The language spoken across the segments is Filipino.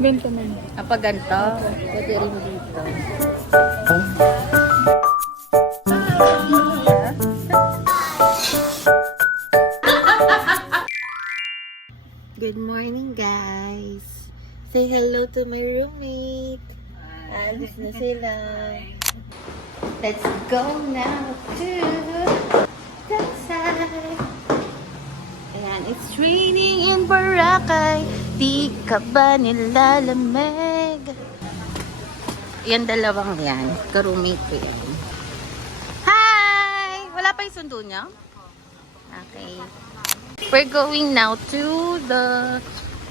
Ganito man. Kapag ganito, pwede rin dito. Good morning, guys. Say hello to my roommate. Alis na sila. Let's go now to the side. Ayan, it's raining in Boracay. Di ka ba nilalamig? Yan dalawang yan. Karumate ko yan. Hi! Wala pa yung sundo niya? Okay. We're going now to the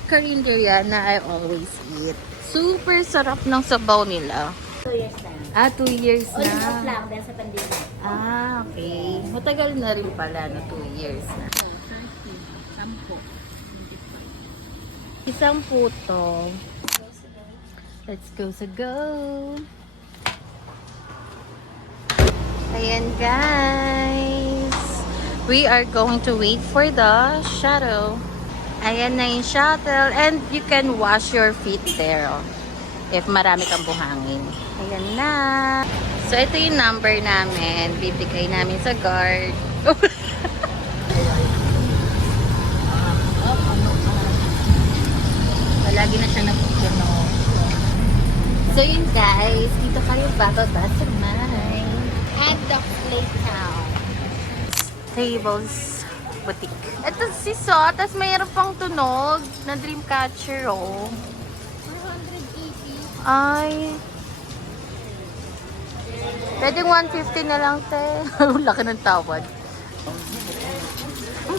carinderia na I always eat. Super sarap ng sabaw nila. Two years na. Ah, two years On and off na. lang dahil sa pandemic. Ah, okay. Matagal na rin pala na two years na. Isang puto. Let's go sa go. Ayan guys. We are going to wait for the shuttle. Ayan na yung shuttle and you can wash your feet there. oh, If marami kang buhangin. Ayan na. So ito yung number namin. Bibigay namin sa guard. Palagi na siya napupuno. So yun guys, dito kayo bababa sa may Addock Lake Town. Tables Boutique. Ito si So, tapos mayroon pang tunog na Dreamcatcher oh. 480. Ay. Pwedeng 150 na lang, te. Laki ng tawad.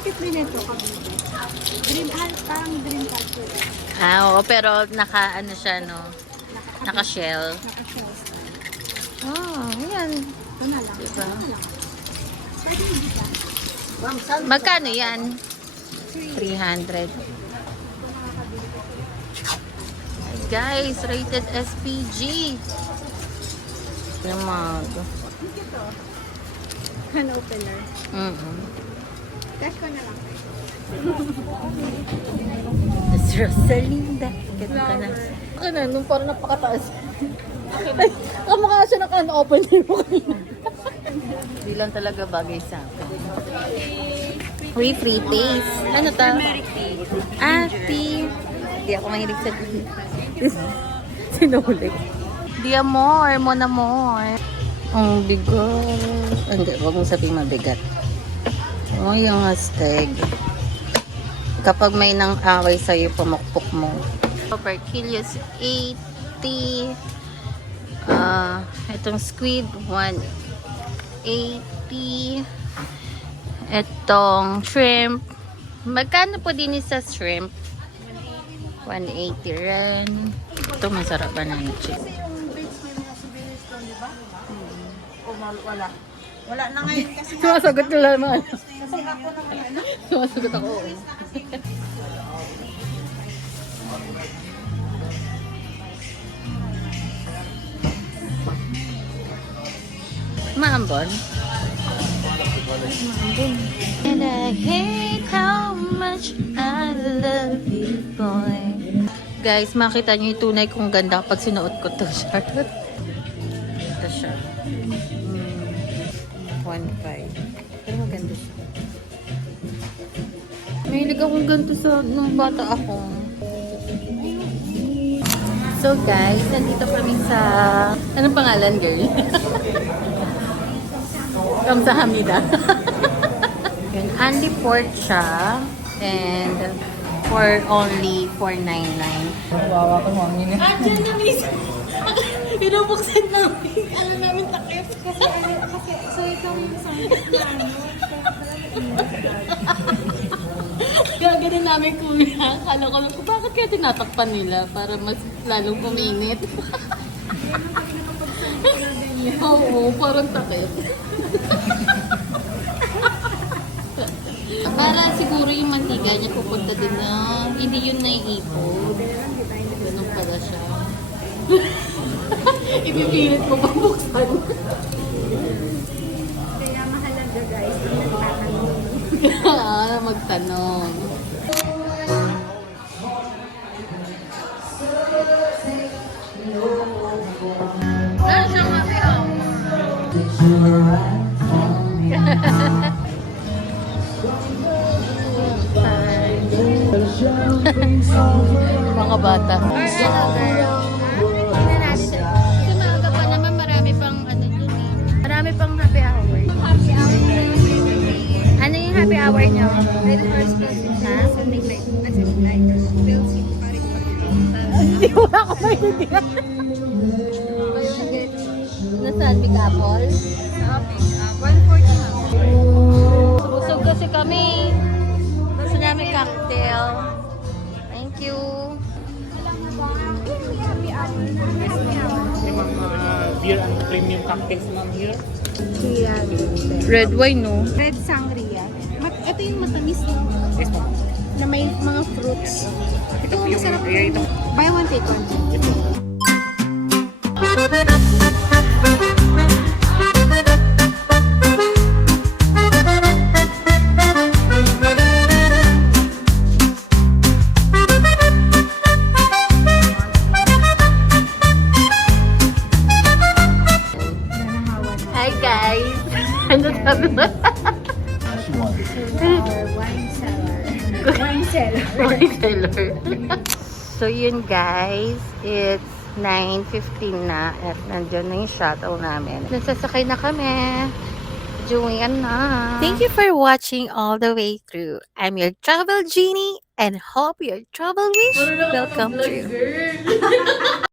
Tip rin ito. Dream Hall, parang dream culture. Ah, oo, pero naka, ano siya, no? Naka-shell. Naka-shells. Oh, yan. Ito na lang. Diba? Pwede hindi ba? Magkano yan? 300. Guys, rated SPG. Lamag. Can opener. Mm Cash ko na lang. Miss Rosalinda. Ganda ka na. Ka na, nung parang napakataas. Ay, kamukha siya ng ano opener mo kanina. Di lang talaga bagay sa akin. Free free taste. Ano to? Ah, tea. Hindi ako mahilig sa tea. Sinulit. Di amor, mo na more. Ang bigat. Hindi, huwag mong sabihin mabigat. Oh, yung hashtag. Kapag may nang away sa'yo, pumukpok mo. Per kilo is 80. Ah, itong squid, 180. Itong shrimp. Magkano po din sa shrimp? 180 rin. Ito masarap ba na yung chicken? Yung beach may mga souvenirs doon, di ba? O mal- wala. Wala na ngayon kasi Sumasagot ko lang naman. kasi ako naman ano. Sumasagot ako. Maambon. And I hate how much I love you, boy. Guys, makita niyo yung tunay kong ganda kapag sinuot ko to shirt. Ito siya. Mm, 1.5. Pero maganda siya. Mahilig akong ganito sa nung bata ako. So guys, nandito kami sa... Anong pangalan, girl? Kamsa Hamida. Yun, Andy Port siya. And for only 499. Wawa ko mami na. Ah, dyan na miss. Pinubuksan namin. Ano namin takip. Kasi ano, kasi so ikaw yung ano. Kaya ganun namin kuya. Kala ko bakit kaya tinatakpan nila para mas lalong kuminit? Oo, parang takip. para siguro yung mantika niya pupunta din na hindi yun naiipon. Ganun pala siya. Ipipilit mo pa buksan. Kaya mahalaga guys, ah, magtanong. mga bata. Or ano, girl? Tingnan natin. Kasi maaga pa naman, marami pang ano dun eh. Marami pang happy hour. Happy hour. Ano yung happy hour niyo? Red horse plus ha? Something like, as in like. Hindi ko ako maintindihan. Nasaan? Big Apple? Shopping. Uh, 140 lang. Busog kasi kami. Gusto namin cocktail. Thank you. May mga beer and premium cocktails ma'am here. Yeah. Red wine, no? Red sangria. Mat ito yung matamis? Yes ma'am. na may mga fruits. Ito yung, ito. Buy one, take one. Hi Ano sabi mo? wine cellar. wine cellar. Wine so yun guys, it's 9.15 na at nandiyan na yung shuttle namin. Nasasakay na kami. Julian na. Thank you for watching all the way through. I'm your travel genie and hope your travel wish will come true.